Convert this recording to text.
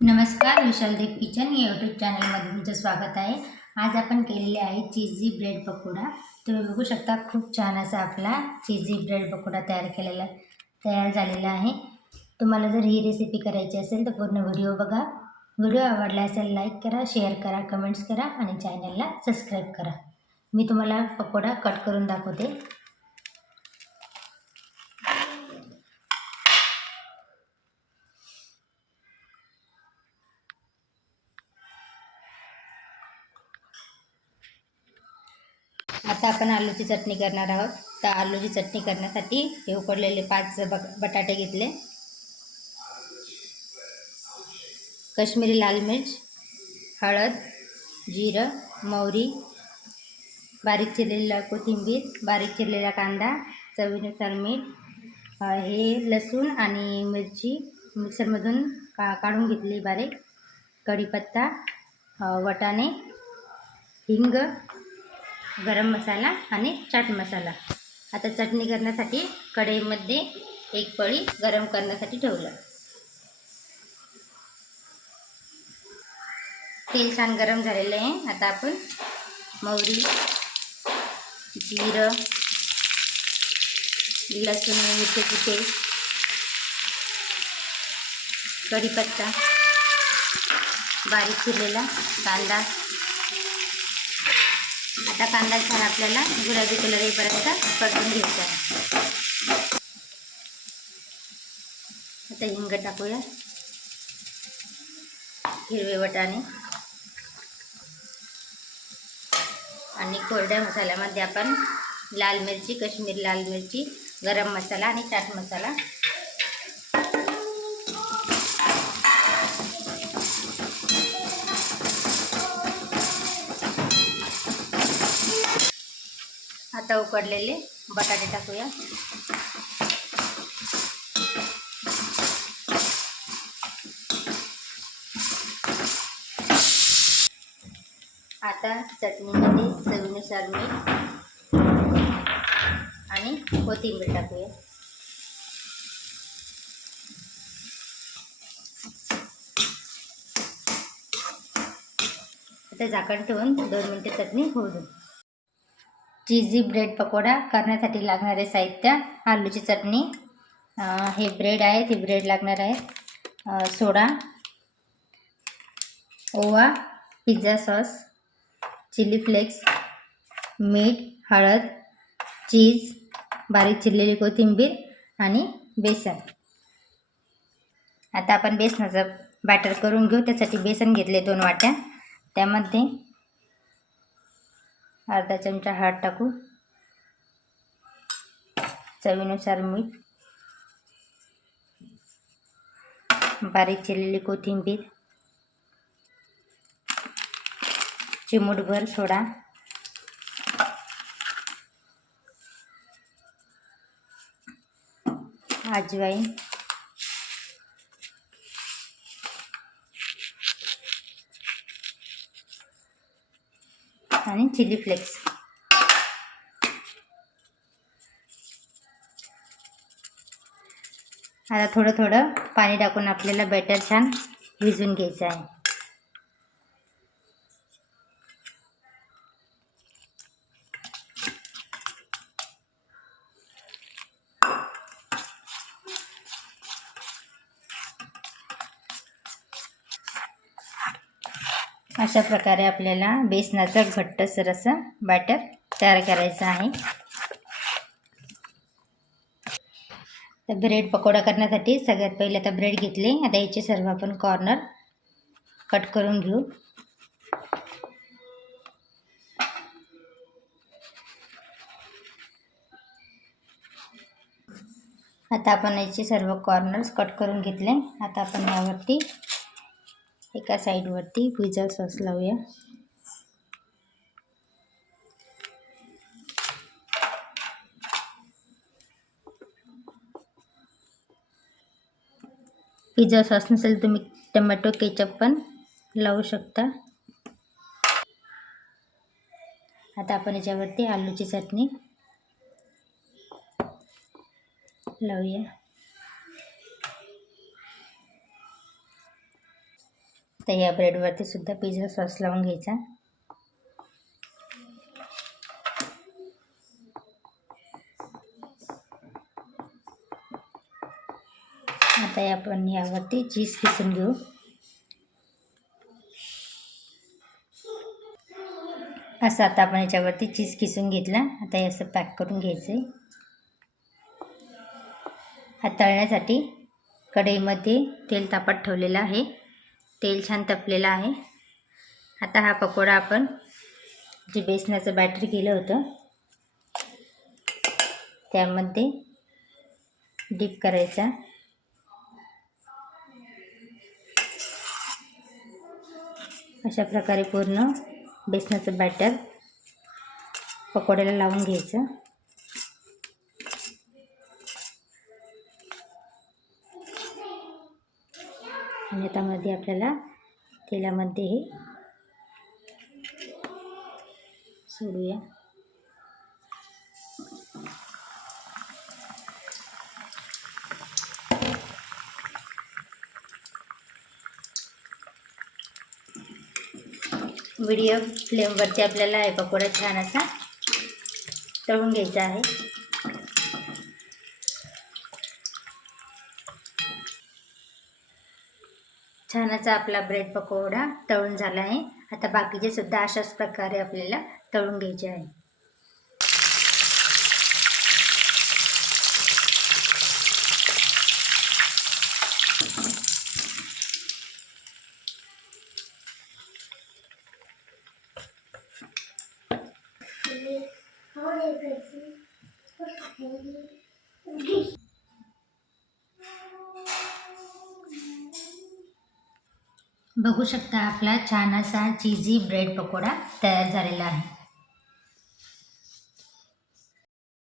नमस्कार विशालदेव किचन या यूट्यूब चॅनलमध्ये तुमचं स्वागत आहे. आज आपण केलेले आहे चीझी ब्रेड पकोडा. तुम्ही बघू शकता खूप छान असा आपला चीझी ब्रेड पकोडा तयार केलेला तयार झालेला आहे. तुम्हाला जर ही रेसिपी करायची असेल तर पूर्ण व्हिडिओ बघा. व्हिडिओ आवडला असेल लाईक करा शेअर करा कमेंट्स करा आणि चॅनलला सबस्क्राईब करा. मी तुम्हाला पकोडा कट करून दाखवते. आता आपण आलूची चटणी करणार आहोत. तर आलूची चटणी करण्यासाठी हे उकडलेले पाच बक बटाटे घेतले. कश्मीरी लाल मिर्च हळद जिरं मोहरी बारीक चिरलेला कोथिंबीर बारीक चिरलेला कांदा चवीनुसार मीठ हे लसूण आणि मिरची मिक्सरमधून का काढून घेतली बारीक. कढीपत्ता वटाणे हिंग गरम मसाला आणि चाट मसाला. आता चटणी करण्यासाठी कढईमध्ये एक पळी गरम करण्यासाठी ठेवलं. तेल छान गरम झालेलं आहे. आता आपण मोहरी जिरं लसूण आणि मिरच्याची कढीपत्ता बारीक चिरलेला कांदा आता कांदा छान आपल्याला गुलाबी कलर येईपर्यंत परतून घ्यायचा आहे. आता हिंग टाकूया. हिरवे वटाणे. आणि कोरड्या मसाल्यामध्ये आपण लाल मिरची कश्मीर लाल मिरची गरम मसाला आणि चाट मसाला आता उकडलेले बटाटे टाकूया. आता चटणीमध्ये चवीनुसार मीठ आणि कोथिंबीर टाकूया. आता झाकण ठेवून दोन मिनटं चटणी होऊ देऊ चीझी ब्रेड पकोडा करण्यासाठी लागणारे साहित्य आलूची चटणी हे ब्रेड आहे हे ब्रेड लागणार आहे सोडा ओवा पिझ्झा सॉस चिली फ्लेक्स मीठ हळद चीज बारीक चिरलेली कोथिंबीर आणि बेसन. आता आपण बेसनाचं बॅटर करून घेऊ. त्यासाठी बेसन घेतले दोन वाट्या. त्यामध्ये अर्धा चमचा हळद टाकू. चवीनुसार मीठ. बारीक चिरलेली कोथिंबीर. चिमूटभर सोडा. अजवाईन आणि चिली फ्लेक्स. आता थोडं थोडं पाणी टाकून आपल्याला बॅटर छान भिजून घ्यायचं आहे. अशा प्रकारे आपल्याला बेसनाचं घट्टसर असं बॅटर तयार करायचं आहे. तर ब्रेड पकोडा करण्यासाठी सगळ्यात पहिले आता ब्रेड घेतले. आता याचे सर्व आपण कॉर्नर कट करून घेऊ. आता आपण याचे सर्व कॉर्नर्स कट करून घेतले. आता आपण यावरती एका साईडवरती पिझ्झा सॉस लावूया. पिझ्झा सॉस नसेल तुम्ही टमॅटो केचप पण लावू शकता. आता आपण याच्यावरती आलूची चटणी लावूया. तर या ब्रेडवरती सुद्धा पिझ्झा सॉस लावून घ्यायचा. आता आपण यावरती चीज किसून घेऊ. असं आता आपण याच्यावरती चीज किसून घेतला. आता हे असं पॅक करून घ्यायचं आहे हा तळण्यासाठी कढईमध्ये तेल तापत ठेवलेलं आहे. तेल छान तपलेलं आहे. आता हा पकोडा आपण जे बेसनाचं बॅटर केलं होतं त्यामध्ये डीप करायचा. अशा प्रकारे पूर्ण बेसनाचं बॅटर पकोड्याला लावून घ्यायचं. आणि आपल्याला तेलामध्ये हे सोडूया मीडियम फ्लेमवरती आपल्याला हे पकोडा छान असा तळून घ्यायचा आहे. छान असा आपला ब्रेड पकोडा तळून झाला आहे. आता बाकीचे सुद्धा अशाच प्रकारे आपल्याला तळून घ्यायचे आहे. बघू शकता आपला छान असा चीजी ब्रेड पकोडा तयार झालेला आहे.